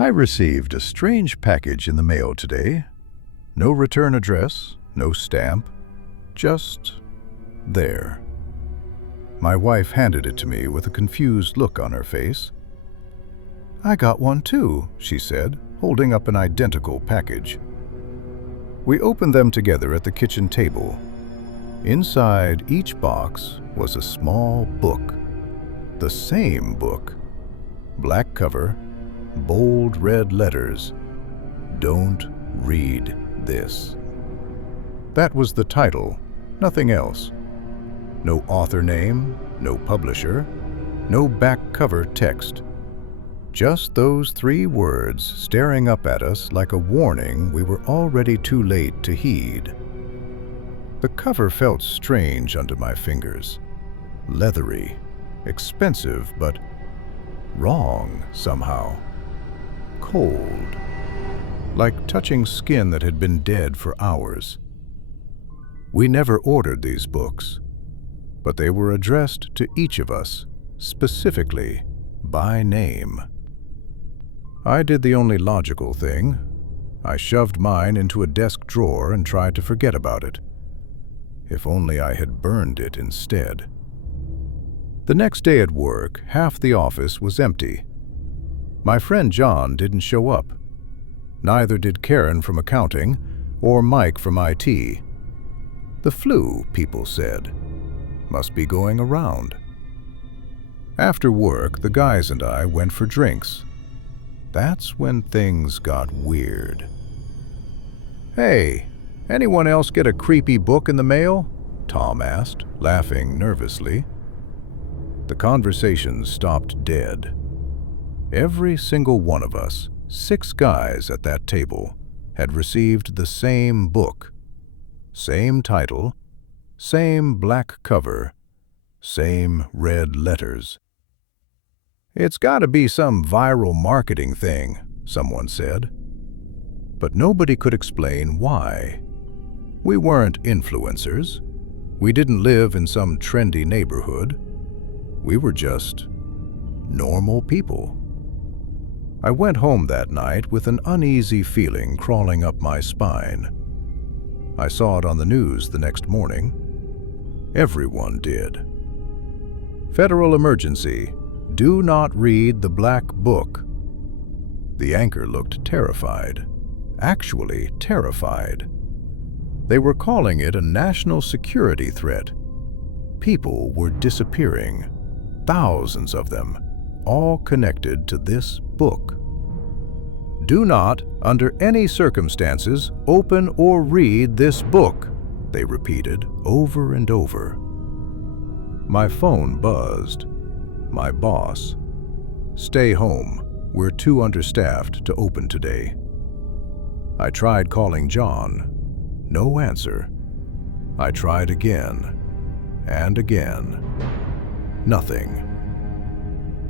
I received a strange package in the mail today. No return address, no stamp, just there. My wife handed it to me with a confused look on her face. "I got one too," she said, holding up an identical package. We opened them together at the kitchen table. Inside each box was a small book. The same book. Black cover, bold red letters. "Don't read this." That was the title, nothing else. No author name, no publisher, no back cover text. Just those 3 words staring up at us like a warning we were already too late to heed. The cover felt strange under my fingers. Leathery, expensive, but wrong somehow. Cold, like touching skin that had been dead for hours. We never ordered these books, but they were addressed to each of us, specifically, by name. I did the only logical thing. I shoved mine into a desk drawer and tried to forget about it. If only I had burned it instead. The next day at work, half the office was empty. My friend John didn't show up. Neither did Karen from accounting or Mike from IT. The flu, people said, must be going around. After work, the guys and I went for drinks. That's when things got weird. "Hey, anyone else get a creepy book in the mail?" Tom asked, laughing nervously. The conversation stopped dead. Every single one of us, 6 guys at that table, had received the same book. Same title, same black cover, same red letters. "It's got to be some viral marketing thing," someone said. But nobody could explain why. We weren't influencers. We didn't live in some trendy neighborhood. We were just normal people. I went home that night with an uneasy feeling crawling up my spine. I saw it on the news the next morning. Everyone did. "Federal emergency. Do not read the Black Book." The anchor looked terrified. Actually terrified. They were calling it a national security threat. People were disappearing. Thousands of them, all connected to this book. "Do not, under any circumstances, open or read this book," they repeated over and over. My phone buzzed. My boss. "Stay home. We're too understaffed to open today." I tried calling John. No answer. I tried again and again. Nothing.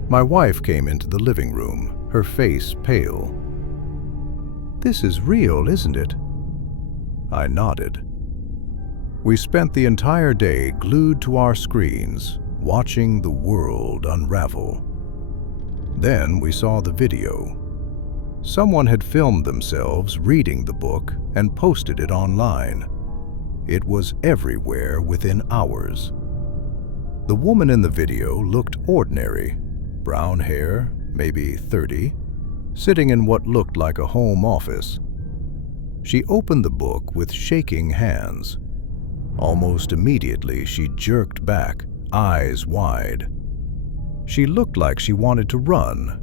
My wife came into the living room, her face pale. "This is real, isn't it?" I nodded. We spent the entire day glued to our screens, watching the world unravel. Then we saw the video. Someone had filmed themselves reading the book and posted it online. It was everywhere within hours. The woman in the video looked ordinary. Brown hair, maybe 30, sitting in what looked like a home office. She opened the book with shaking hands. Almost immediately, she jerked back, eyes wide. She looked like she wanted to run,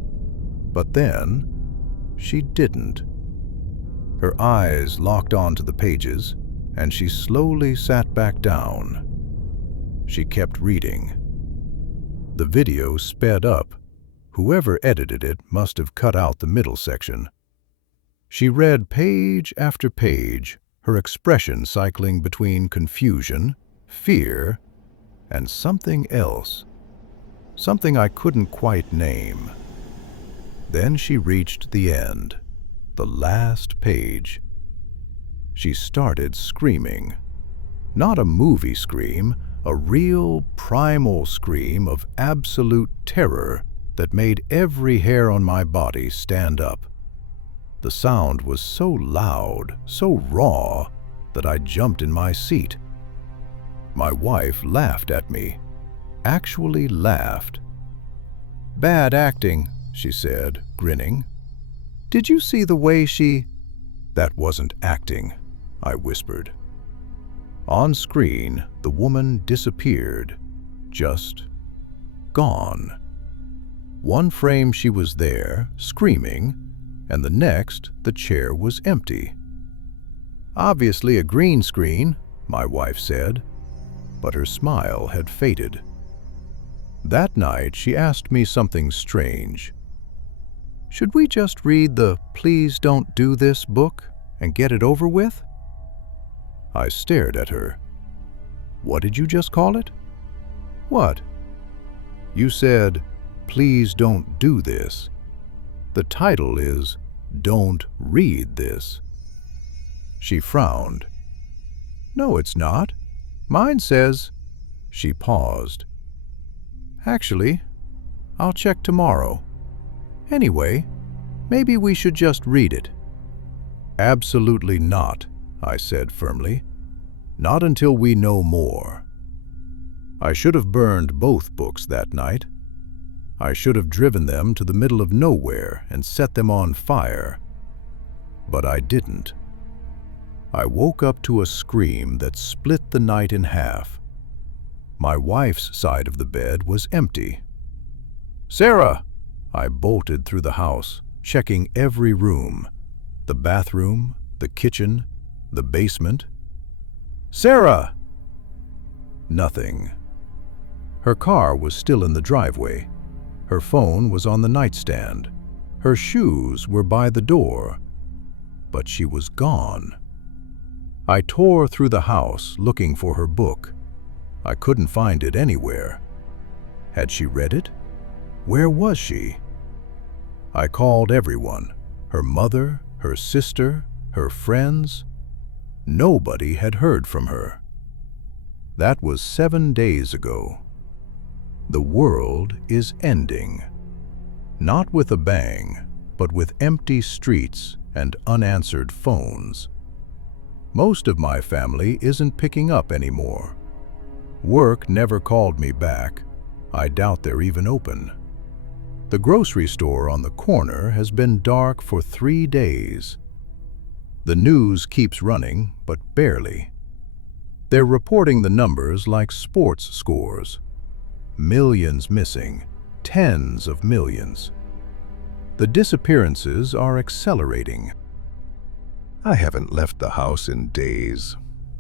but then she didn't. Her eyes locked onto the pages, and she slowly sat back down. She kept reading. The video sped up. Whoever edited it must have cut out the middle section. She read page after page, her expression cycling between confusion, fear, and something else. Something I couldn't quite name. Then she reached the end, the last page. She started screaming. Not a movie scream, a real primal scream of absolute terror that made every hair on my body stand up. The sound was so loud, so raw, that I jumped in my seat. My wife laughed at me, actually laughed. "Bad acting," she said, grinning. "Did you see the way she—" "That wasn't acting," I whispered. On screen, the woman disappeared, just gone. One frame she was there, screaming, and the next, the chair was empty. "Obviously a green screen," my wife said, but her smile had faded. That night, she asked me something strange. "Should we just read the 'Please Don't Do This' book and get it over with?" I stared at her. "What did you just call it?" "What?" "You said, 'Please don't do this.' The title is, 'Don't read this.'" She frowned. "No, it's not. Mine says—" She paused. "Actually, I'll check tomorrow. Anyway, maybe we should just read it." "Absolutely not," I said firmly. "Not until we know more." I should have burned both books that night. I should have driven them to the middle of nowhere and set them on fire. But I didn't. I woke up to a scream that split the night in half. My wife's side of the bed was empty. "Sarah!" I bolted through the house, checking every room, the bathroom, the kitchen, the basement. "Sarah!" Nothing. Her car was still in the driveway. Her phone was on the nightstand. Her shoes were by the door. But she was gone. I tore through the house looking for her book. I couldn't find it anywhere. Had she read it? Where was she? I called everyone, her mother, her sister, her friends. Nobody had heard from her. That was 7 days ago. The world is ending. Not with a bang, but with empty streets and unanswered phones. Most of my family isn't picking up anymore. Work never called me back. I doubt they're even open. The grocery store on the corner has been dark for 3 days. The news keeps running, but barely. They're reporting the numbers like sports scores. Millions missing, tens of millions. The disappearances are accelerating. I haven't left the house in days.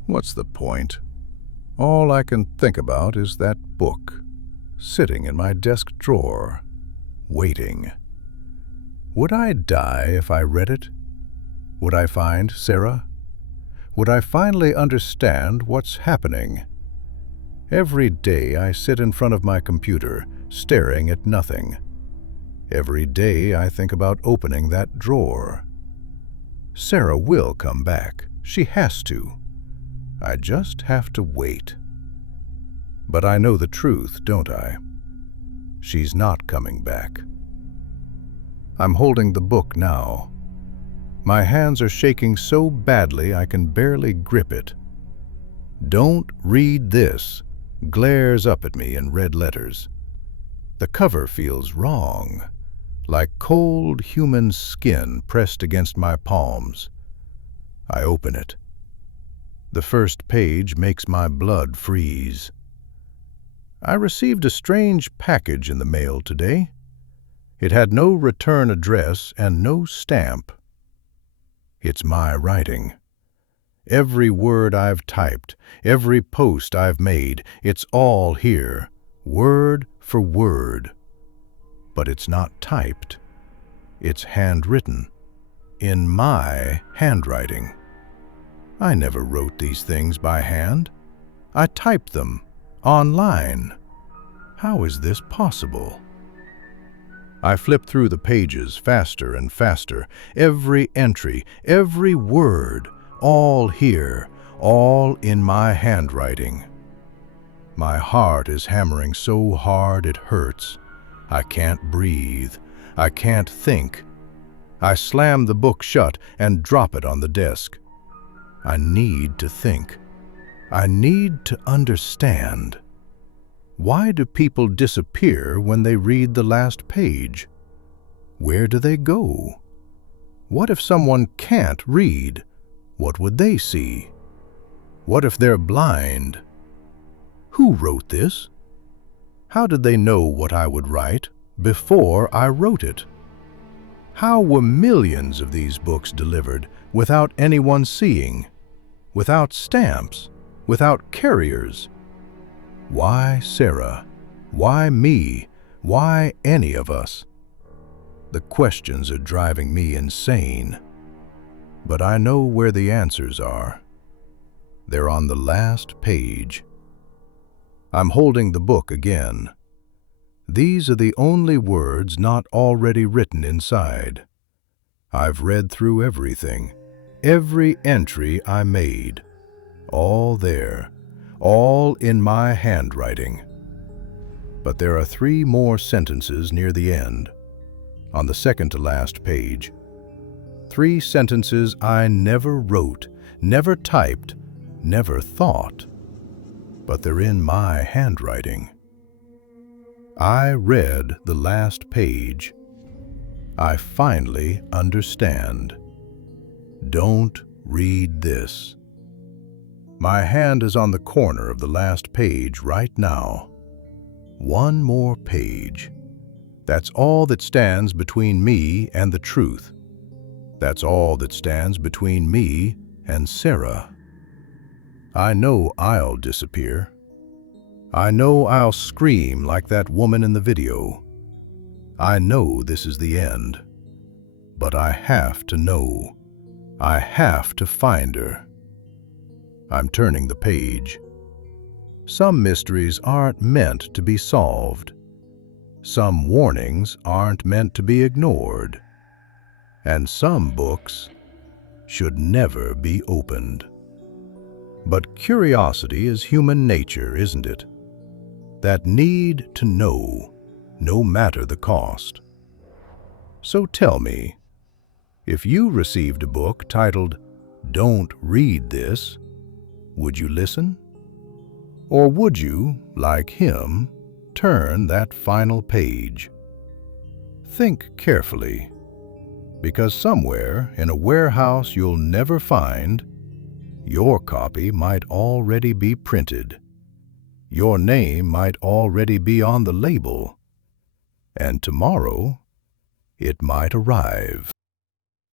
What's the point? All I can think about is that book, sitting in my desk drawer, waiting. Would I die if I read it? Would I find Sarah? Would I finally understand what's happening? Every day I sit in front of my computer, staring at nothing. Every day I think about opening that drawer. Sarah will come back. She has to. I just have to wait. But I know the truth, don't I? She's not coming back. I'm holding the book now. My hands are shaking so badly I can barely grip it. "Don't read this," glares up at me in red letters. The cover feels wrong, like cold human skin pressed against my palms. I open it. The first page makes my blood freeze. I received a strange package in the mail today. It had no return address and no stamp. It's my writing. Every word I've typed, every post I've made, it's all here, word for word. But it's not typed. It's handwritten, in my handwriting. I never wrote these things by hand. I typed them, online. How is this possible? I flip through the pages faster and faster, every entry, every word, all here, all in my handwriting. My heart is hammering so hard it hurts. I can't breathe. I can't think. I slam the book shut and drop it on the desk. I need to think. I need to understand. Why do people disappear when they read the last page? Where do they go? What if someone can't read? What would they see? What if they're blind? Who wrote this? How did they know what I would write before I wrote it? How were millions of these books delivered without anyone seeing, without stamps, without carriers? Why Sarah? Why me? Why any of us? The questions are driving me insane. But I know where the answers are. They're on the last page. I'm holding the book again. These are the only words not already written inside. I've read through everything, every entry I made. All there, all in my handwriting. But there are 3 more sentences near the end, on the second to last page. 3 sentences I never wrote, never typed, never thought. But they're in my handwriting. I read the last page. I finally understand. Don't read this. My hand is on the corner of the last page right now. 1 more page. That's all that stands between me and the truth. That's all that stands between me and Sarah. I know I'll disappear. I know I'll scream like that woman in the video. I know this is the end. But I have to know. I have to find her. I'm turning the page. Some mysteries aren't meant to be solved. Some warnings aren't meant to be ignored. And some books should never be opened. But curiosity is human nature, isn't it? That need to know, no matter the cost. So tell me, if you received a book titled, "Don't Read This," would you listen? Or would you, like him, turn that final page? Think carefully, because somewhere in a warehouse you'll never find, your copy might already be printed. Your name might already be on the label. And tomorrow, it might arrive.